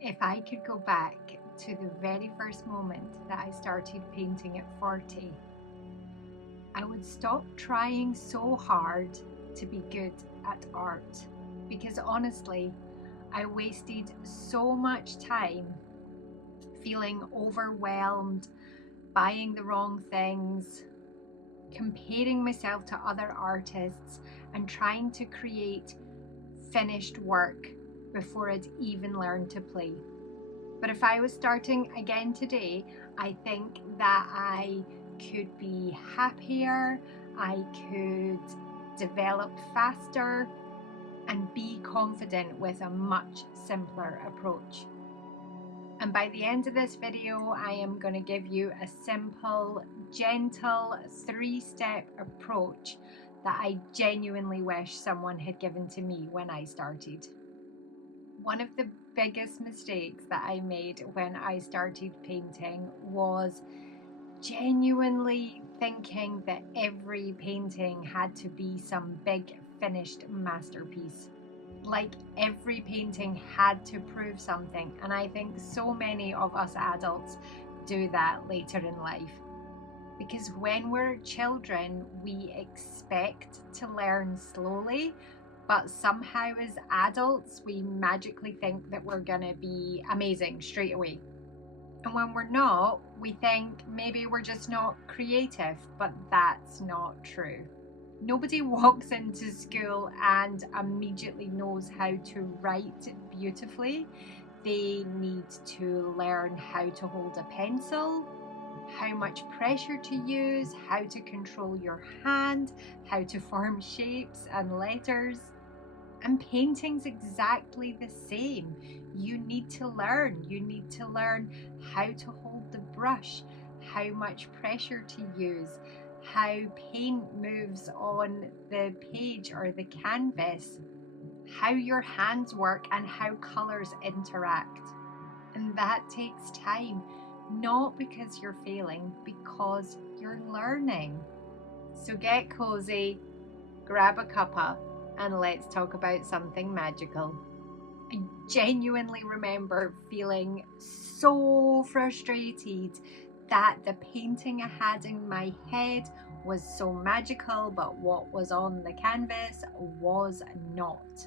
If I could go back to the very first moment that I started painting at 40, I would stop trying so hard to be good at art. Because honestly, I wasted so much time feeling overwhelmed, buying the wrong things, comparing myself to other artists, and trying to create finished work before I'd even learned to play. But if I was starting again today, I think that I could be happier, I could develop faster, and be confident with a much simpler approach. And by the end of this video, I am going to give you a simple, gentle, 3-step approach that I genuinely wish someone had given to me when I started. One of the biggest mistakes that I made when I started painting was genuinely thinking that every painting had to be some big finished masterpiece. Like every painting had to prove something, and I think so many of us adults do that later in life. Because when we're children, we expect to learn slowly, but somehow as adults, we magically think that we're gonna be amazing straight away. And when we're not, we think maybe we're just not creative, but that's not true. Nobody walks into school and immediately knows how to write beautifully. They need to learn how to hold a pencil, how much pressure to use, how to control your hand, how to form shapes and letters. And painting's exactly the same. You need to learn. You need to learn how to hold the brush, how much pressure to use, how paint moves on the page or the canvas, how your hands work, and how colours interact. And that takes time, not because you're failing, because you're learning. So get cozy, grab a cuppa, and let's talk about something magical. I genuinely remember feeling so frustrated that the painting I had in my head was so magical, but what was on the canvas was not.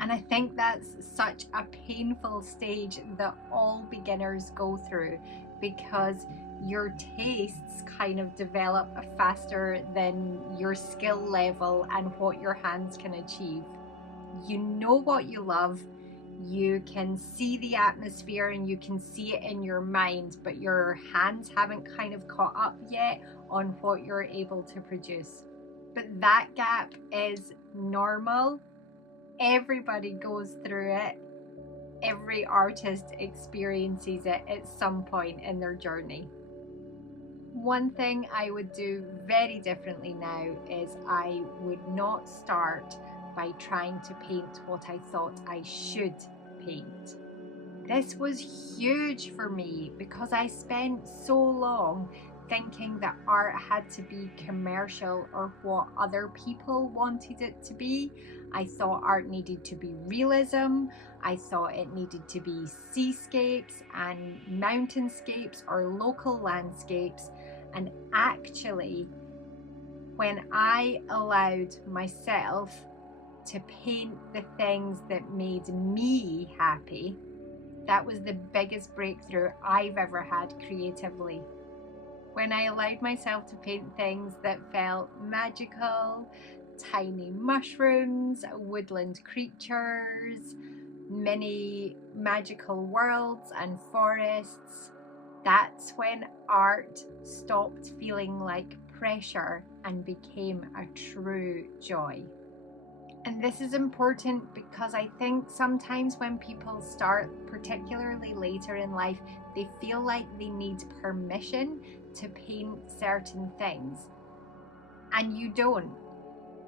And I think that's such a painful stage that all beginners go through, because your tastes kind of develop faster than your skill level and what your hands can achieve. You know what you love, you can see the atmosphere and you can see it in your mind, but your hands haven't kind of caught up yet on what you're able to produce. But that gap is normal. Everybody goes through it. Every artist experiences it at some point in their journey. One thing I would do very differently now is I would not start by trying to paint what I thought I should paint. This was huge for me because I spent so long thinking that art had to be commercial or what other people wanted it to be. I thought art needed to be realism. I thought it needed to be seascapes and mountainscapes or local landscapes. And actually, when I allowed myself to paint the things that made me happy, that was the biggest breakthrough I've ever had creatively. When I allowed myself to paint things that felt magical, tiny mushrooms, woodland creatures, mini magical worlds and forests, that's when art stopped feeling like pressure and became a true joy. And this is important because I think sometimes when people start, particularly later in life, they feel like they need permission to paint certain things. And you don't.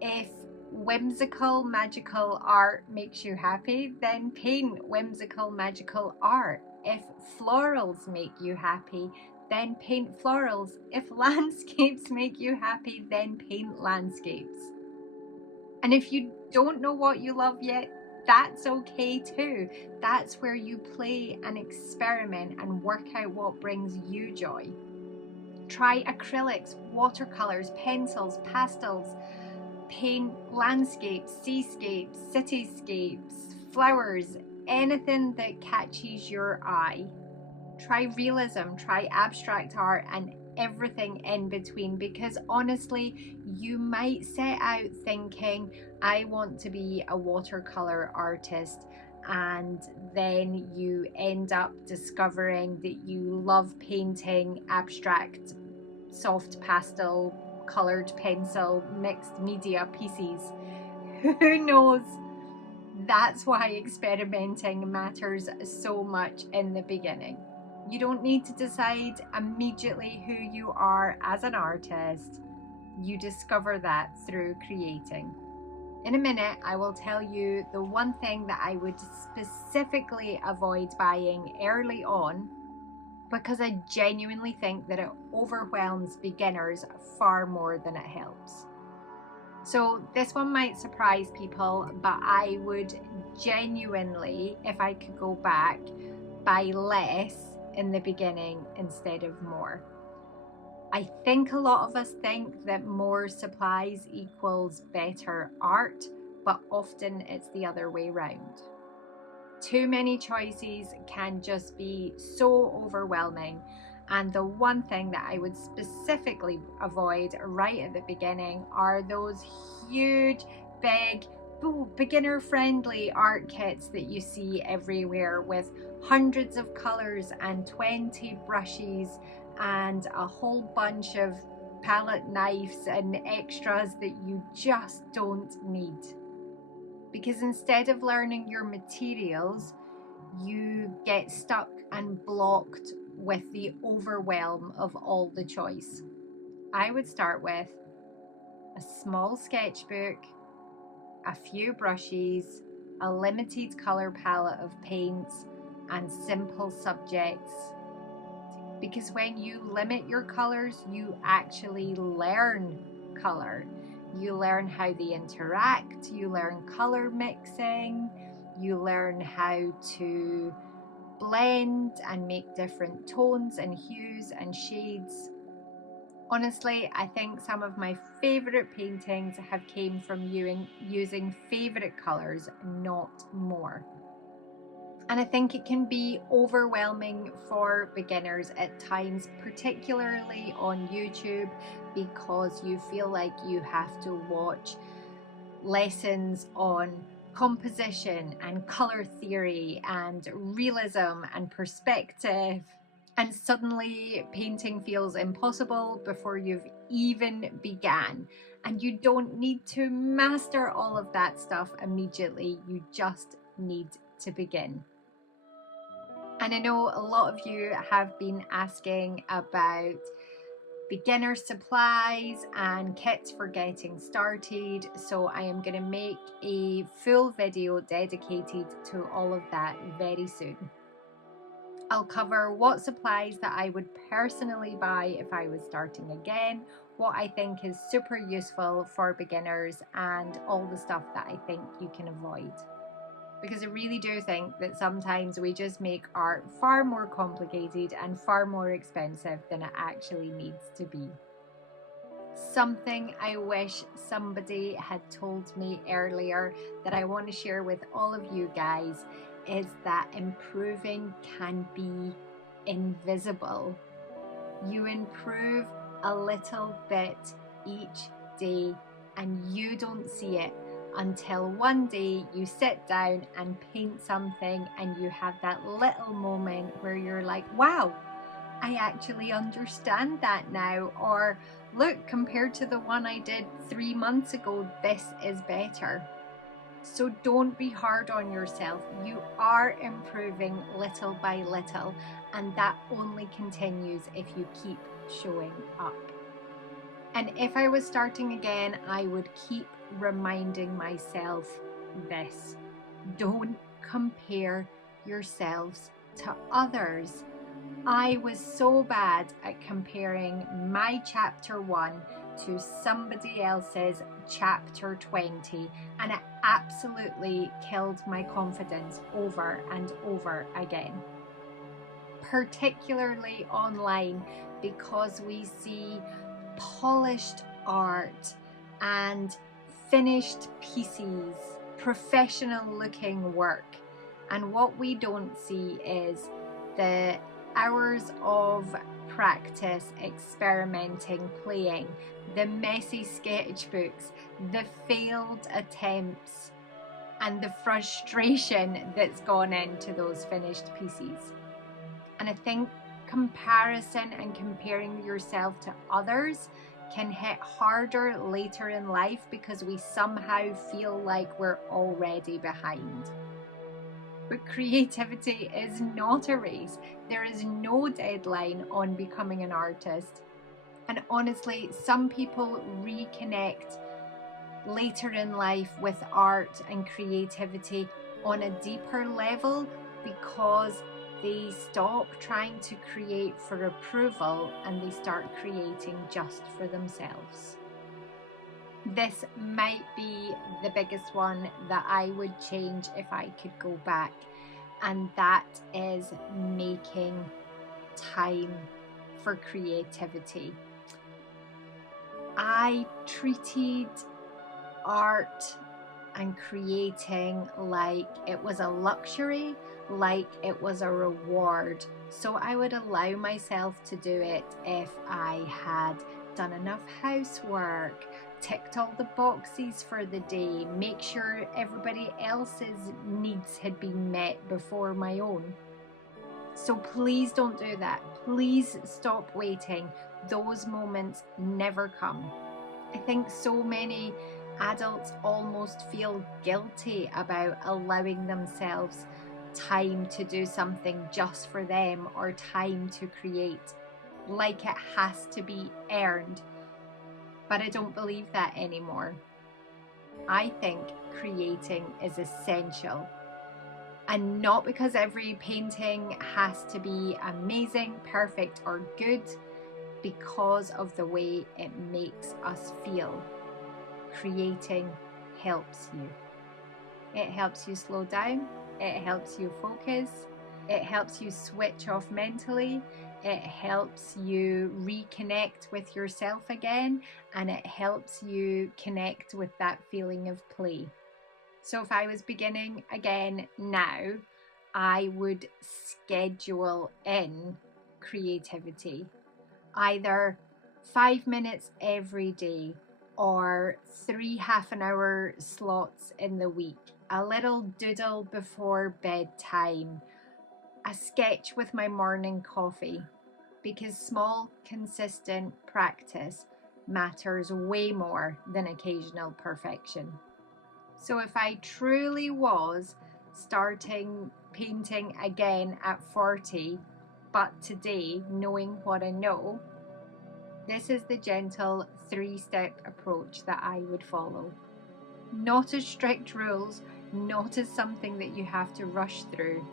If whimsical, magical art makes you happy, then paint whimsical, magical art. If florals make you happy, then paint florals. If landscapes make you happy, then paint landscapes. And if you don't know what you love yet, that's okay too. That's where you play and experiment and work out what brings you joy. Try acrylics, watercolors, pencils, pastels, paint landscapes, seascapes, cityscapes, flowers, anything that catches your eye. Try realism, try abstract art, and everything in between, because honestly, you might set out thinking, I want to be a watercolor artist, and then you end up discovering that you love painting abstract, soft pastel, colored pencil, mixed media pieces. Who knows? That's why experimenting matters so much in the beginning. You don't need to decide immediately who you are as an artist. You discover that through creating. In a minute, I will tell you the one thing that I would specifically avoid buying early on, because I genuinely think that it overwhelms beginners far more than it helps. So this one might surprise people, but I would genuinely, if I could go back, buy less in the beginning instead of more. I think a lot of us think that more supplies equals better art, but often it's the other way around. Too many choices can just be so overwhelming. And the one thing that I would specifically avoid right at the beginning are those huge, big, beginner-friendly art kits that you see everywhere with hundreds of colors and 20 brushes and a whole bunch of palette knives and extras that you just don't need. Because instead of learning your materials, you get stuck and blocked with the overwhelm of all the choice. I would start with a small sketchbook, a few brushes, a limited color palette of paints, and simple subjects. Because when you limit your colors, you actually learn color. You learn how they interact, you learn color mixing, you learn how to blend and make different tones and hues and shades. Honestly, I think some of my favorite paintings have came from using favorite colors, not more. And I think it can be overwhelming for beginners at times, particularly on YouTube, because you feel like you have to watch lessons on composition and color theory and realism and perspective. And suddenly painting feels impossible before you've even began. And you don't need to master all of that stuff immediately. You just need to begin. And I know a lot of you have been asking about beginner supplies and kits for getting started, so I am going to make a full video dedicated to all of that very soon. I'll cover what supplies that I would personally buy if I was starting again, what I think is super useful for beginners, and all the stuff that I think you can avoid. Because I really do think that sometimes we just make art far more complicated and far more expensive than it actually needs to be. Something I wish somebody had told me earlier that I want to share with all of you guys is that improving can be invisible. You improve a little bit each day and you don't see it until one day you sit down and paint something and you have that little moment where you're like, wow, I actually understand that now, or look, compared to the one I did 3 months ago, this is better. So don't be hard on yourself. You are improving little by little, and that only continues if you keep showing up. And if I was starting again, I would keep reminding myself this: don't compare yourselves to others. I was so bad at comparing my chapter 1 to somebody else's chapter 20, and it absolutely killed my confidence over and over again. Particularly online, because we see polished art and finished pieces, professional looking work, and what we don't see is the hours of practice, experimenting, playing, the messy sketchbooks, the failed attempts, and the frustration that's gone into those finished pieces. And I think comparison and comparing yourself to others can hit harder later in life because we somehow feel like we're already behind. But creativity is not a race. There is no deadline on becoming an artist. And honestly, some people reconnect later in life with art and creativity on a deeper level because they stop trying to create for approval and they start creating just for themselves. This might be the biggest one that I would change if I could go back, and that is making time for creativity. I treated art and creating like it was a luxury, like it was a reward. So I would allow myself to do it if I had done enough housework, ticked all the boxes for the day, make sure everybody else's needs had been met before my own. So please don't do that. Please stop waiting. Those moments never come. I think so many adults almost feel guilty about allowing themselves time to do something just for them or time to create, like it has to be earned. But I don't believe that anymore. I think creating is essential. And not because every painting has to be amazing, perfect, or good, because of the way it makes us feel. Creating helps you. It helps you slow down. It helps you focus. It helps you switch off mentally. It helps you reconnect with yourself again, and it helps you connect with that feeling of play. So if I was beginning again now, I would schedule in creativity, either 5 minutes every day or 3 half-an-hour slots in the week, a little doodle before bedtime, a sketch with my morning coffee, because small, consistent practice matters way more than occasional perfection. So if I truly was starting painting again at 40, but today knowing what I know, this is the gentle 3-step approach that I would follow. Not as strict rules, not as something that you have to rush through,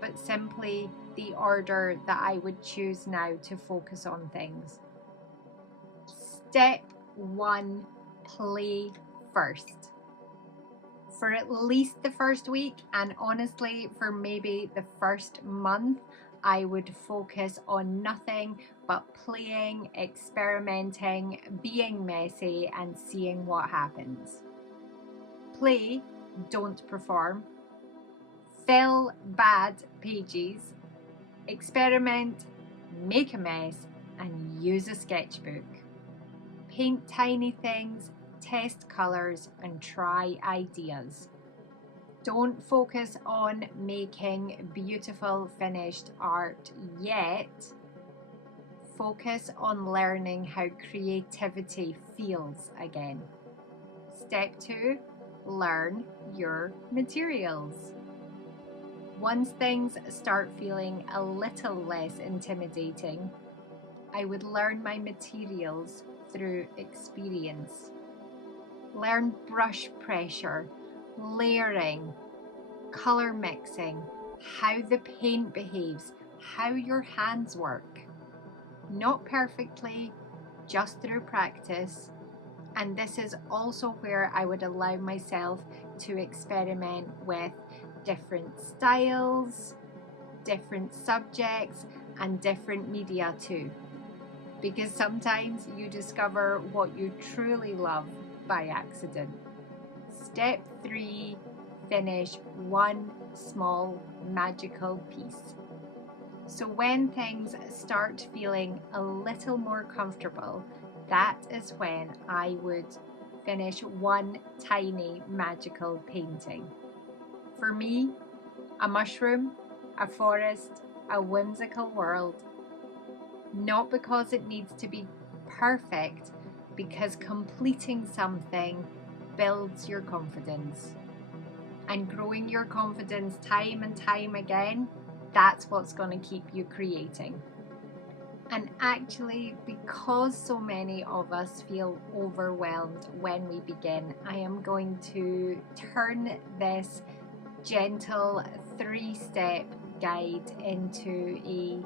but simply the order that I would choose now to focus on things. Step 1, play first. For at least the first week, and honestly for maybe the first month, I would focus on nothing but playing, experimenting, being messy, and seeing what happens. Play, don't perform. Fill bad pages. Experiment, make a mess, and use a sketchbook. Paint tiny things, test colours, and try ideas. Don't focus on making beautiful finished art yet. Focus on learning how creativity feels again. Step 2, learn your materials. Once things start feeling a little less intimidating, I would learn my materials through experience. Learn brush pressure, layering, colour mixing, how the paint behaves, how your hands work. Not perfectly, just through practice. And this is also where I would allow myself to experiment with different styles, different subjects, and different media too. Because sometimes you discover what you truly love by accident. Step 3, finish one small magical piece. So when things start feeling a little more comfortable, that is when I would finish one tiny magical painting. For me, a mushroom, a forest, a whimsical world. Not because it needs to be perfect, because completing something builds your confidence. And growing your confidence time and time again, that's what's going to keep you creating. And actually, because so many of us feel overwhelmed when we begin, I am going to turn this gentle 3-step guide into a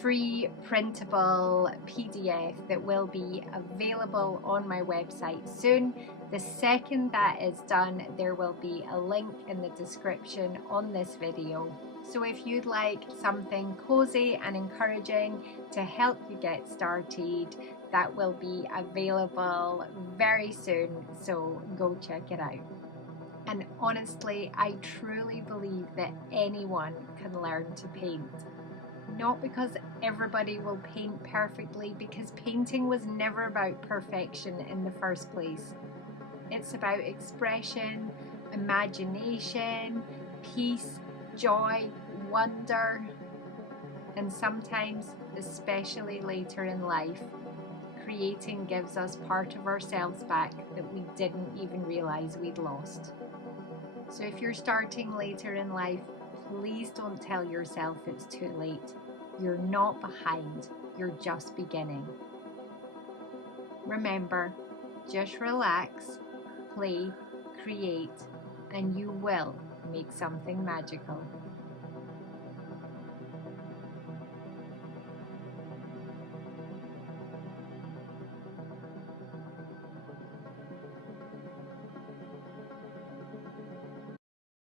free printable PDF that will be available on my website soon. The second that is done, there will be a link in the description on this video. So if you'd like something cozy and encouraging to help you get started, that will be available very soon, so go check it out. And honestly, I truly believe that anyone can learn to paint. Not because everybody will paint perfectly, because painting was never about perfection in the first place. It's about expression, imagination, peace, joy, wonder, and sometimes, especially later in life, creating gives us part of ourselves back that we didn't even realize we'd lost. So if you're starting later in life, please don't tell yourself it's too late. You're not behind, you're just beginning. Remember, just relax, play, create, and you will make something magical.